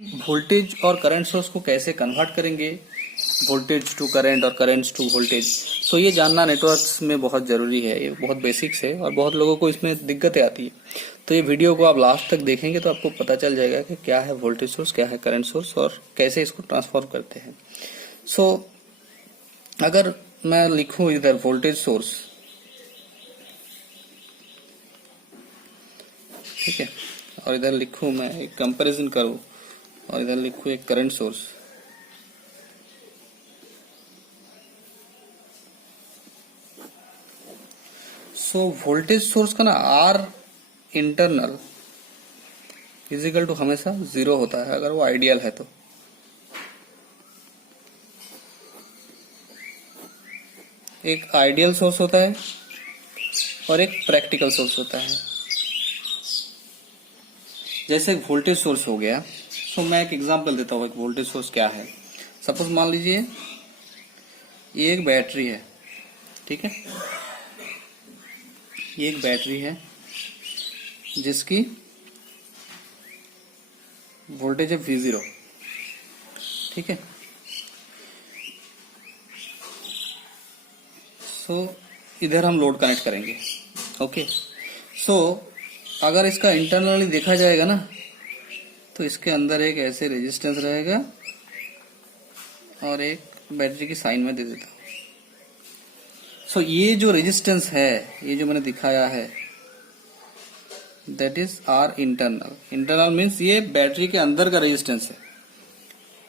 Voltage और current source को कैसे कन्वर्ट करेंगे, वोल्टेज टू करंट और करंट टू वोल्टेज। सो ये जानना नेटवर्क्स में बहुत जरूरी है, ये बहुत बेसिक्स है और बहुत लोगों को इसमें दिक्कतें आती है। तो ये वीडियो को आप लास्ट तक देखेंगे तो आपको पता चल जाएगा कि क्या है वोल्टेज सोर्स, क्या है करंट सोर्स और कैसे इसको ट्रांसफॉर्म करते हैं। सो अगर मैं लिखूं इधर वोल्टेज सोर्स, ठीक है, और इधर लिखूं मैं एक कंपैरिजन करूं और इधर लिखूं एक करंट सोर्स, सो वोल्टेज सोर्स का ना आर इंटरनल इजिकल टू हमेशा 0 होता है अगर वो आइडियल है तो। एक आइडियल सोर्स होता है और एक प्रैक्टिकल सोर्स होता है। जैसे एक वोल्टेज सोर्स हो गया, सो मैं एक एग्जांपल देता हूँ एक वोल्टेज सोर्स क्या है। सपोज मान लीजिए ये एक बैटरी है, ठीक है, ये एक बैटरी है जिसकी वोल्टेज है V0, ठीक है। सो इधर हम लोड कनेक्ट करेंगे, ओके। सो अगर इसका इंटरनली देखा जाएगा ना तो इसके अंदर एक ऐसे रेजिस्टेंस रहेगा और एक बैटरी की साइन में दे देता हूं। सो ये जो रेजिस्टेंस है, ये जो मैंने दिखाया है, that is R internal. Internal means ये बैटरी के अंदर का रेजिस्टेंस है,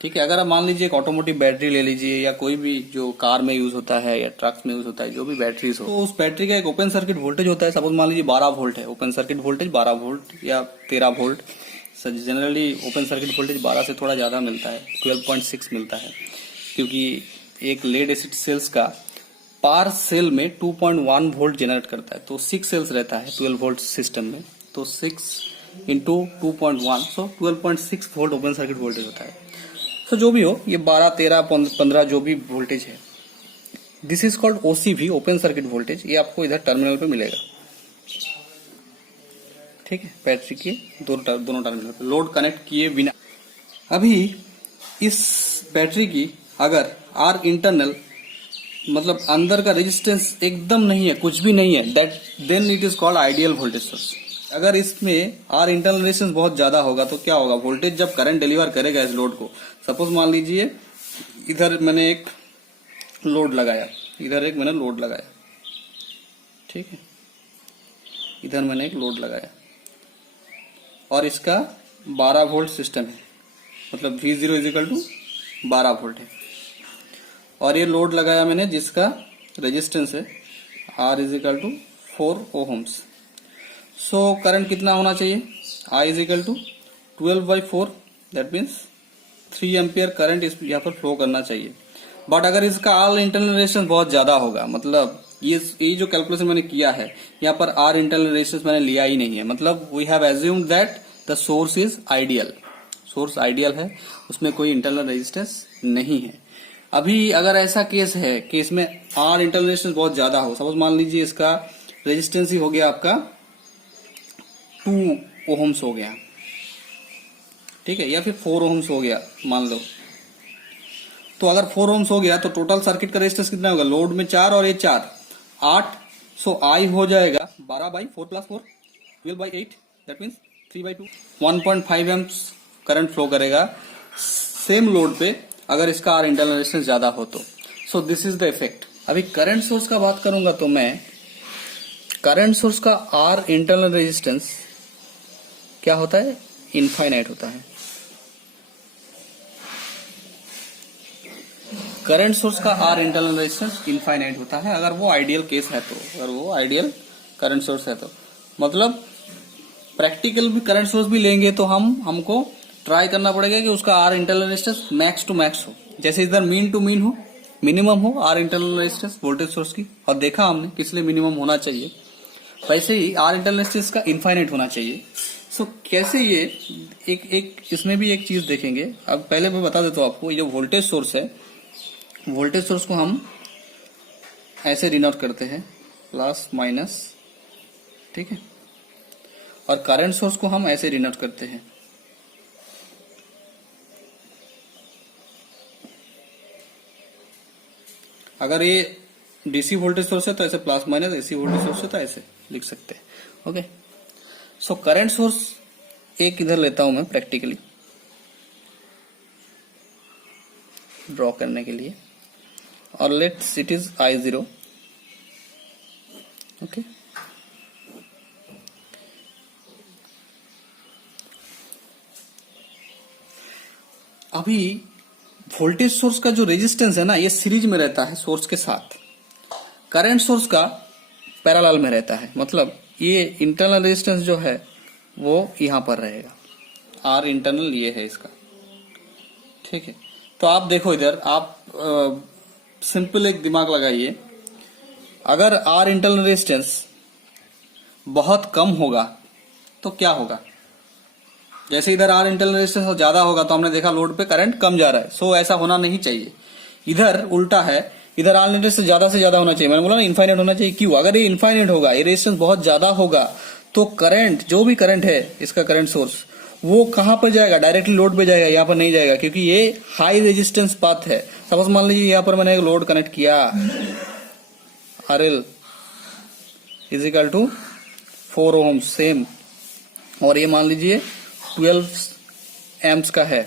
ठीक है। अगर आप मान लीजिए एक ऑटोमोटिव बैटरी ले लीजिए या कोई भी जो कार में यूज होता है या ट्रक्स में यूज होता है, जो भी बैटरीज हो, तो उस बैटरी का एक ओपन सर्किट वोल्टेज होता है। सपोज मान लीजिए 12 वोल्ट है, ओपन सर्किट वोल्टेज 12 वोल्ट या 13 volt. Generally open circuit voltage 12 से थोड़ा ज्यादा मिलता है, 12.6 मिलता है, क्योंकि एक लेड एसिड सेल्स का पर सेल में 2.1 वोल्ट जनरेट करता है। तो 6 सेल्स रहता है 12 वोल्ट सिस्टम में, तो 6 इंटू 2.1, सो 12.6 वोल्ट ओपन सर्किट वोल्टेज होता है। तो जो भी हो, ये 12, 13, 15 जो भी वोल्टेज है, this is called OCV, open circuit voltage. ये आपको इधर टर्मिनल पे मिलेगा, ठीक है, बैटरी के दोनों टर्मिनल पे लोड कनेक्ट किए बिना। अभी इस बैटरी की अगर आर इंटरनल मतलब अंदर का रेजिस्टेंस एकदम नहीं है, कुछ भी नहीं है, that then it is called ideal voltage source. अगर इसमें आर इंटरनल रेजिस्टेंस बहुत ज्यादा होगा तो क्या होगा, वोल्टेज जब करंट डिलीवर करेगा इस लोड को, सपोज मान लीजिए इधर मैंने एक लोड लगाया, इधर एक मैंने लोड लगाया, ठीक है, इधर मैंने एक लोड लगाया और इसका 12 वोल्ट सिस्टम है, मतलब V0 इजिकल टू 12 वोल्ट है। और ये लोड लगाया मैंने जिसका रेजिस्टेंस है R equal to 4 ohms. So current कितना होना चाहिए, I equal to 12/4, that means 3 ampere current इस यहाँ पर फ्लो करना चाहिए। बट अगर इसका आर इंटरनल रेजिस्टेंस बहुत ज्यादा होगा, मतलब ये जो कैलकुलेशन मैंने किया है यहाँ पर आर इंटरनल रेजिस्टेंस मैंने लिया ही नहीं है, मतलब we have assumed that the source is ideal. Source ideal है, उसमें कोई इंटरनल रेजिस्टेंस नहीं है। अभी अगर ऐसा केस है कि इसमें आर इंटरनल रेजिस्टेंस बहुत ज्यादा हो, सपोज मान लीजिए इसका रेजिस्टेंस ही हो गया आपका 2 ओहम्स हो गया, ठीक है, या फिर 4 ओहम्स हो गया मान लो। तो अगर 4 ओहम्स हो गया तो टोटल सर्किट का रेजिस्टेंस कितना होगा, लोड में 4 और ये 4, 8। सो आई हो जाएगा 12/4 + 4, 12/8, that means 3/2। 1.5 amps current flow करेगा सेम लोड पे अगर इसका आर इंटरनल रेजिस्टेंस ज्यादा हो तो। सो दिस इज द इफेक्ट। अभी करंट सोर्स का बात करूंगा तो मैं करंट सोर्स का आर इंटरनल रेजिस्टेंस क्या होता है, इनफाइनाइट होता है। करंट सोर्स का आर इंटरनल रेजिस्टेंस इनफाइनाइट होता है अगर वो आइडियल केस है तो, अगर वो आइडियल करंट सोर्स है तो। मतलब प्रैक्टिकल भी करंट सोर्स भी लेंगे तो हमको ट्राई करना पड़ेगा कि उसका R internal resistance max to max हो। जैसे इधर मीन टू मीन हो, मिनिमम हो R internal resistance voltage source की, और देखा हमने किस लिए मिनिमम होना चाहिए, वैसे ही आर इंटरनल रेजिस्टेंस का इनफाइनाइट होना चाहिए। सो कैसे ये एक इसमें भी एक चीज देखेंगे। अब पहले मैं बता देता हूँ आपको, ये जो वोल्टेज सोर्स है, वोल्टेज सोर्स को हम ऐसे डिनोट करते हैं प्लस माइनस, ठीक है, और करंट सोर्स को हम ऐसे डिनोट करते हैं अगर ये डीसी वोल्टेज सोर्स है तो ऐसे plus minus, AC voltage source है तो ऐसे लिख सकते हैं। ओके, सो करंट सोर्स एक इधर लेता हूं मैं प्रैक्टिकली ड्रॉ करने के लिए, और let's it is I0। Okay, अभी वोल्टेज सोर्स का जो रेजिस्टेंस है ना, ये सीरीज में रहता है सोर्स के साथ। करंट सोर्स का पैरेलल में रहता है, मतलब ये इंटरनल रेजिस्टेंस जो है वो यहां पर रहेगा, आर इंटरनल ये है इसका। ठीक है, तो आप देखो इधर, आप सिंपल एक दिमाग लगाइए, अगर आर इंटरनल रेजिस्टेंस बहुत कम होगा तो क्या होगा? जैसे इधर आर इंटरनल रेजिस्टेंस ज्यादा होगा तो हमने देखा लोड पे करंट कम जा रहा है, सो ऐसा होना नहीं चाहिए। इधर उल्टा है, इधर आर इंटरनल से ज्यादा होना चाहिए। मैंने बोला ना इनफाइनाइट होना चाहिए, क्यों? अगर ये इनफाइनाइट होगा, ये रेजिस्टेंस बहुत ज्यादा होगा, तो करंट, जो भी करंट है इसका करंट सोर्स, वो कहां पर जाएगा? डायरेक्टली लोड पे जाएगा, यहाँ पर नहीं जाएगा, क्योंकि ये हाई रेजिस्टेंस पाथ है। सपोज मान लीजिए यहाँ पर मैंने एक लोड कनेक्ट किया, RL is equal to 4 ohm same, और ये मान लीजिए 12 एम्प्स का है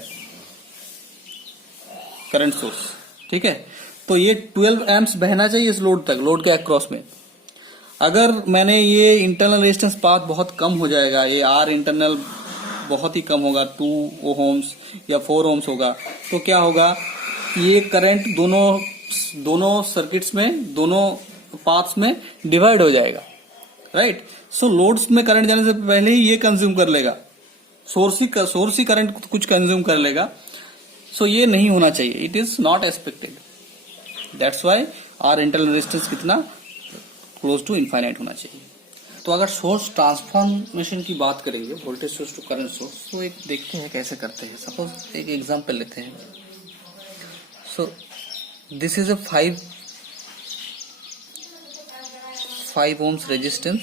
करंट सोर्स। ठीक है, तो ये 12 एम्प्स बहना चाहिए इस लोड तक, लोड के अक्रॉस में। अगर मैंने ये इंटरनल रेजिस्टेंस पाथ बहुत कम हो जाएगा, ये आर इंटरनल बहुत ही कम होगा, 2 ओम्स या 4 ओम्स होगा, तो क्या होगा? ये करंट दोनों सर्किट्स में, दोनों पाथ्स में डिवाइड हो जाएगा, राइट? सो लोड्स में करंट जाने से पहले ही ये कंज्यूम कर लेगा, सोर्स ही करंट कुछ कंज्यूम कर लेगा। सो ये नहीं होना चाहिए, it is not expected. That's why R internal resistance कितना क्लोज टू इनफाइनाइट होना चाहिए। तो अगर सोर्स ट्रांसफॉर्मेशन की बात करेंगे, voltage source to current source, तो एक देखते हैं कैसे करते हैं। सपोज एक एग्जांपल लेते हैं। सो this is a 5 ohms resistance,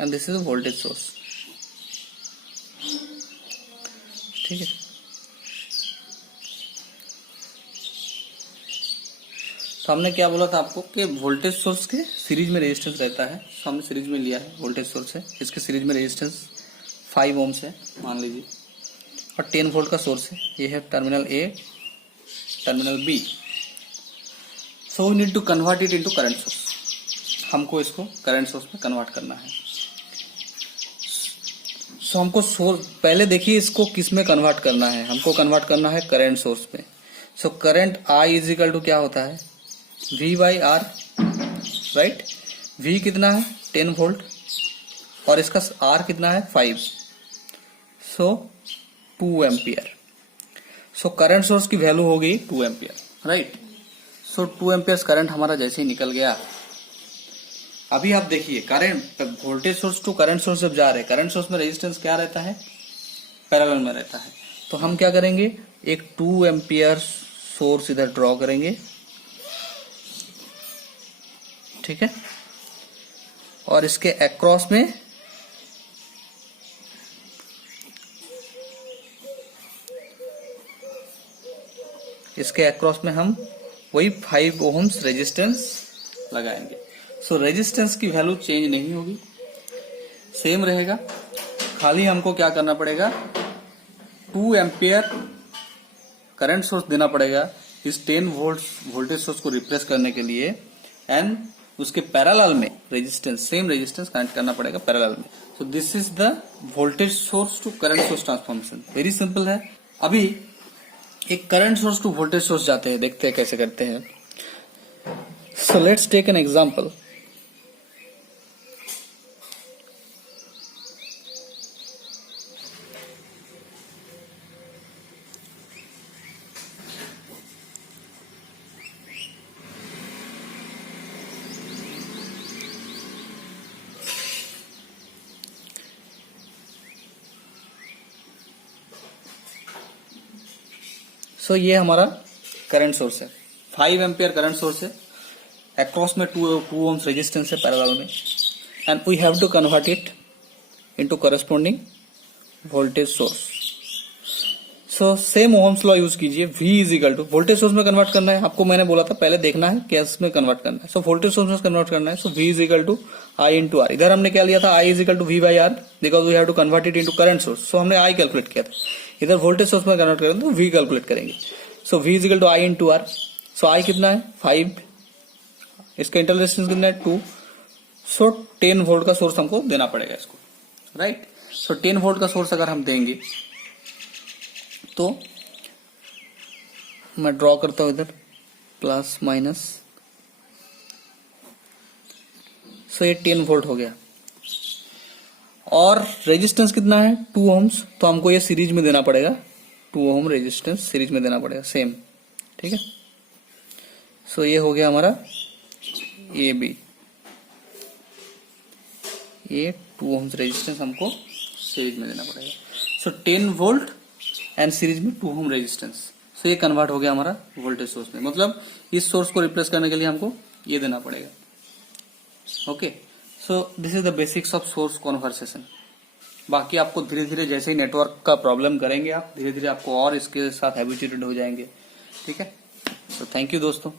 and this is a voltage source। ठीक है, तो हमने क्या बोला था आपको कि वोल्टेज सोर्स के सीरीज में रेजिस्टेंस रहता है। तो हमने सीरीज में लिया है, वोल्टेज सोर्स है, इसके सीरीज में रेजिस्टेंस 5 ohms है मान लीजिए, और 10 वोल्ट का सोर्स है। ये है terminal A, terminal B। So we need to convert it into current source. हमको इसको करंट सोर्स में कन्वर्ट करना है। सो हमको सोर्स, पहले देखिए इसको किस में कन्वर्ट करना है। हमको कन्वर्ट करना है करंट सोर्स में। So current I is equal to क्या होता है? V by R, right? V कितना है? 10 वोल्ट, और इसका R कितना है? 5, so 2 ampere. So current source की वैल्यू हो गई 2 ampere, right? So 2 ampere current हमारा जैसे ही निकल गया। अभी आप देखिए, current voltage source to current source जब जा रहे हैं, करंट सोर्स में रेजिस्टेंस क्या रहता है? पैरेलल में रहता है। तो हम क्या करेंगे? एक 2 एम्पियर सोर्स इधर ड्रॉ करेंगे, ठीक है, और इसके अक्रॉस में हम वही 5 ओम्स रेजिस्टेंस लगाएंगे। सो रेजिस्टेंस की वैल्यू चेंज नहीं होगी, सेम रहेगा। खाली हमको क्या करना पड़ेगा? 2 एम्पियर करंट सोर्स देना पड़ेगा इस 10 वोल्ट वोल्टेज सोर्स को रिप्लेस करने के लिए, एंड उसके पैरेलल में रेजिस्टेंस, सेम रेजिस्टेंस कनेक्ट करना पड़ेगा पैरेलल में। So this is the voltage source to current source transformation. Very simple है। अभी एक current source to voltage source जाते हैं, देखते हैं कैसे करते हैं। So let's take an example. So ये हमारा करंट सोर्स है, 5 एम्पियर करंट सोर्स है, अक्रॉस में 2 ohms रेजिस्टेंस है पैरेलल में, and we have to convert it into corresponding voltage source. So same ohm's law use कीजिए, V is equal to voltage source में convert करना है आपको, मैंने बोला था पहले देखना है कैस में कन्वर्ट करना है। सो वोल्टेज सोर्स में कन्वर्ट करना है, so V is equal to I into R. इधर हमने क्या लिया था, I is equal to V by R, because we have to convert it into current source, so हमने I कैलकुलेट किया था। इधर वोल्टेज सोर्स में कन्वर्ट करेंगे तो V कैलकुलेट करेंगे। So V is equal to I into R. सो I कितना है 5, इसका इंटरनल रेजिस्टेंस कितना है 2। सो 10 वोल्ट का सोर्स हमको देना पड़ेगा इसको, राइट। सो 10 वोल्ट का सोर्स अगर हम देंगे तो मैं ड्रॉ करता हूं इधर प्लस माइनस। सो ये 10 वोल्ट हो गया, और रेजिस्टेंस कितना है 2 ओम्स, तो हमको ये सीरीज में देना पड़ेगा, 2 ओम रेजिस्टेंस सीरीज में देना पड़ेगा सेम, ठीक है। सो ये हो गया हमारा ए बी, ये 2 ओम्स रेजिस्टेंस हमको सीरीज में देना पड़ेगा। सो 10 वोल्ट एंड सीरीज में 2 ओम रेजिस्टेंस, सो ये कन्वर्ट हो गया हमारा वोल्टेज सोर्स में। मतलब इस सोर्स को रिप्लेस करने के लिए हमको ये देना पड़ेगा, okay. So this is the basics of source conversation. बाकी आपको धीरे धीरे जैसे ही नेटवर्क का प्रॉब्लम करेंगे आप, धीरे धीरे आपको और इसके साथ हैबिचुएटेड हो जाएंगे, ठीक है। सो थैंक यू दोस्तों।